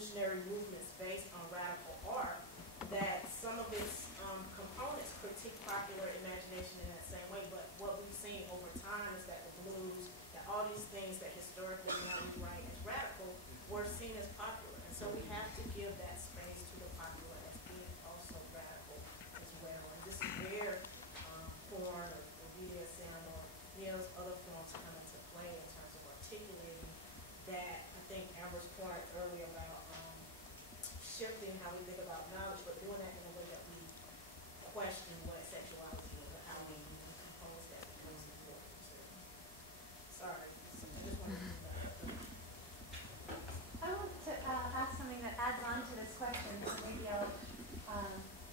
revolutionary movements based on radical art, that some of its components critique popular imagination in that same way. But what we've seen over time is that the blues, that all these things that historically we write as radical were seen as popular. And so we have to give that space to the popular as being also radical as well. And this is where porn or BDSM or those other forms come into play in terms of articulating that. I think Amber's point earlier about shifting how we think about knowledge, but doing that in a way that we question what sexuality is and how we compose that becomes important too. Sorry, I just wanted to do that. I want to ask something that adds on to this question, so maybe I'll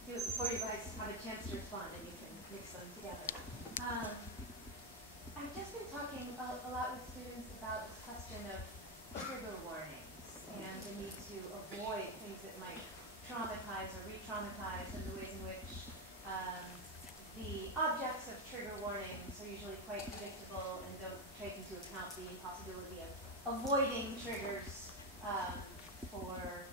do it before you guys have a chance to respond and you can mix them together. I've just been talking a lot with students about this question of trigger warnings and the need to avoid things that might traumatize or re-traumatize, and the ways in which the objects of trigger warnings are usually quite predictable and don't take into account the impossibility of avoiding triggers for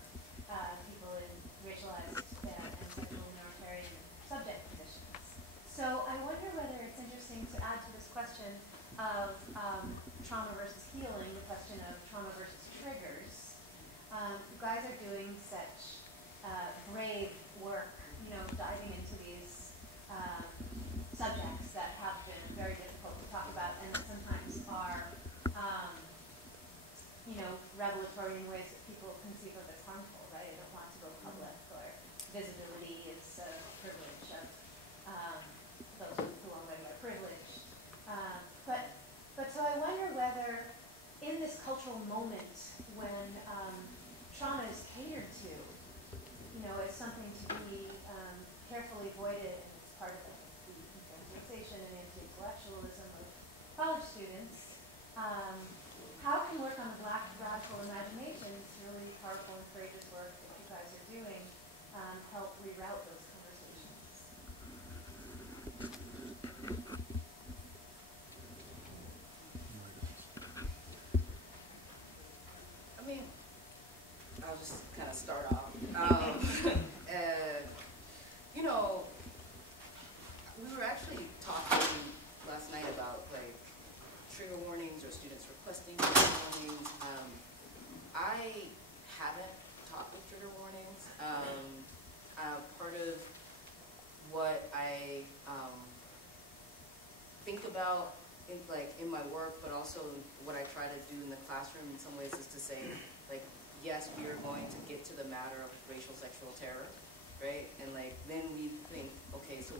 people in racialized and sexually minoritarian subject positions. So I wonder whether it's interesting to add to this question of trauma versus healing, the question of trauma versus triggers. You guys are doing such brave work, diving into these subjects that have been very difficult to talk about and that sometimes are, revelatory in ways that people conceive of as harmful, right? They don't want to go public, or visibility is a privilege of those who are way more privileged. But so I wonder whether in this cultural moment when trauma is catered to, as something to be carefully avoided, and it's part of the infantilization and anti-intellectualism of college students, how can work on the Black radical imagination, this really powerful and courageous work that you guys are doing, help reroute those conversations? I'll just kind of start off. We were actually talking last night about trigger warnings or students requesting trigger warnings. I haven't taught with trigger warnings. Part of what I think about in my work, but also what I try to do in the classroom in some ways is to say, yes, we are going to get to the matter of racial sexual terror, right? And then we think, okay, so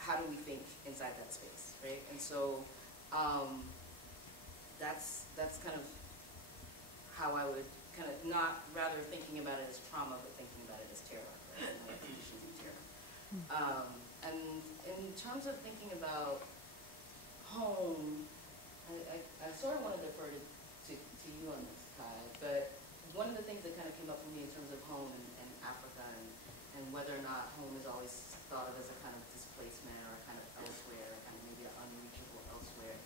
how do we think inside that space, right? And so that's kind of how I would kind of not rather thinking about it as trauma, but thinking about it as terror, right? And conditions of terror. And in terms of thinking about home, I sort of want to defer to you on this, Kai, but one of the things that kind of came up for me in terms of home and Africa and whether or not home is always thought of as a kind of displacement or kind of elsewhere, kind of maybe an unreachable elsewhere,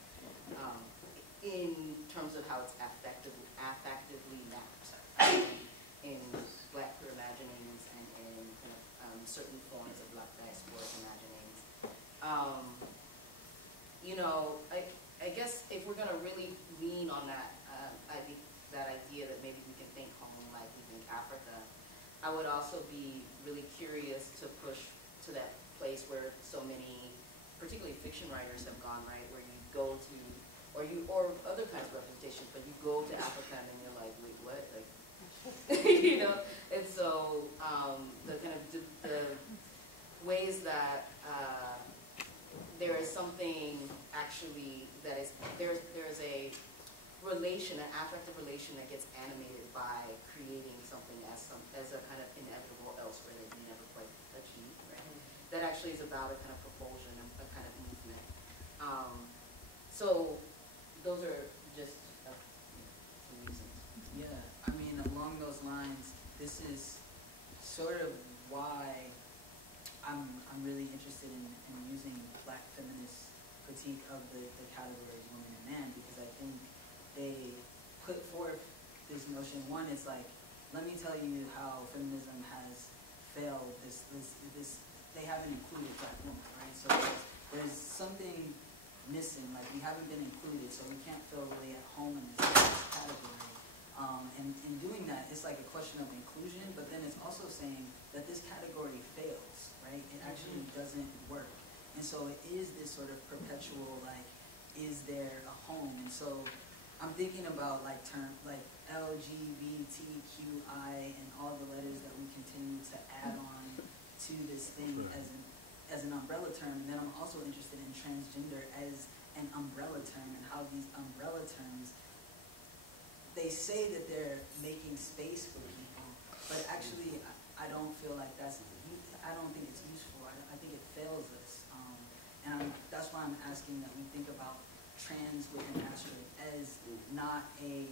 in terms of how it's affectively mapped in Black queer imaginings and in kind of certain forms of Black diasporic imaginings. I guess if we're going to really lean on that idea that maybe we can think home like we think Africa, I would also be really curious to push to that place where so many, particularly fiction writers, have gone, right? Where you go to, or other kinds of representations, but you go to Africa and then you're like, wait, what? And so the kind of the ways that there is something actually that is there's a relation, an affective relation that gets animated by creating something as a kind of inevitable elsewhere that you never quite achieve, right? That actually is about a kind of propulsion, a kind of movement. So those are just some reasons. Yeah, I mean, along those lines, this is sort of why I'm really interested in using Black feminist critique of the categories woman and man, because I think they put forth this notion. One, it's like, let me tell you how feminism has failed. They haven't included Black women, right? So there's something missing. Like, we haven't been included, so we can't feel really at home in this category. And in doing that, it's like a question of inclusion, but then it's also saying that this category fails, right? It actually doesn't work. And so it is this sort of perpetual, like, is there a home? And so I'm thinking about like terms like LGBTQI and all the letters that we continue to add on to this thing as an umbrella term. And then I'm also interested in transgender as an umbrella term and how these umbrella terms, they say that they're making space for people, but actually I don't feel like I don't think it's useful. I think it fails us. That's why I'm asking that we think about trans within Astrid as not a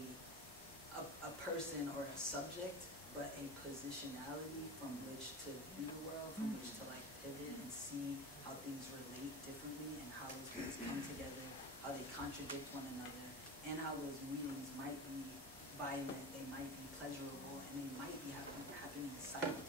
person or a subject, but a positionality from which to view the world, from which to like pivot and see how things relate differently and how those things come together, how they contradict one another, and how those meetings might be violent, they might be pleasurable, and they might be happening silently.